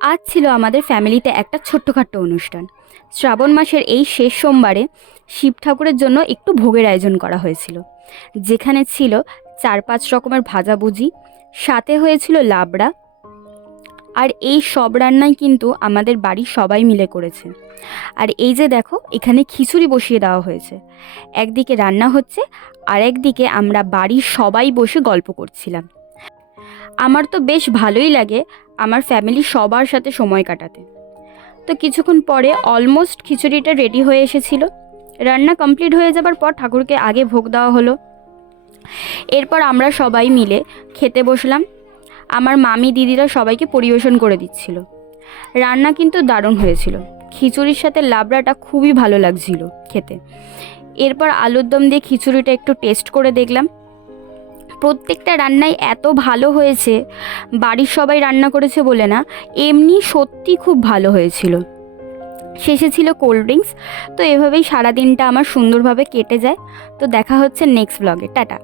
আজ ছিল আমাদের ফ্যামিলিতে একটা ছোট্টখাট্ট অনুষ্ঠান। শ্রাবণ মাসের এই শেষ সোমবারে শিব ঠাকুরের জন্য একটু ভোগের আয়োজন করা হয়েছিল, যেখানে ছিল 4-5 রকমের ভাজাভুজি, সাথে হয়েছিল লাবড়া। আর এই সব রান্নাই কিন্তু আমাদের বাড়ির সবাই মিলে করেছে। আর এই যে দেখো, এখানে খিচুড়ি বসিয়ে দেওয়া হয়েছে। একদিকে রান্না হচ্ছে, আর একদিকে আমরা বাড়ির সবাই বসে গল্প করছিলাম। আমার তো বেশ ভালোই লাগে আমার ফ্যামিলি সবার সাথে সময় কাটাতে। তো কিছুক্ষণ পরে অলমোস্ট খিচুড়িটা রেডি হয়ে এসেছিল। রান্না কমপ্লিট হয়ে যাবার পর ঠাকুরকে আগে ভোগ দেওয়া হলো। এরপর আমরা সবাই মিলে খেতে বসলাম। আমার মামি দিদিরা সবাইকে পরিবেশন করে দিচ্ছিল। রান্না কিন্তু দারুণ হয়েছিল। খিচুড়ির সাথে লাবড়াটা খুবই ভালো লাগছিল খেতে। এরপর আলুর দম দিয়ে খিচুড়িটা একটু টেস্ট করে দেখলাম। প্রত্যেকটা রান্নাই এত ভালো হয়েছে, বাড়ির সবাই রান্না করেছে বলে না, এমনি সত্যি খুব ভালো হয়েছিল। শেষে ছিল কোল্ড ড্রিঙ্কস। তো এভাবেই সারাদিনটা আমার সুন্দরভাবে কেটে যায়। তো দেখা হচ্ছে নেক্সট ব্লগে। টাটা।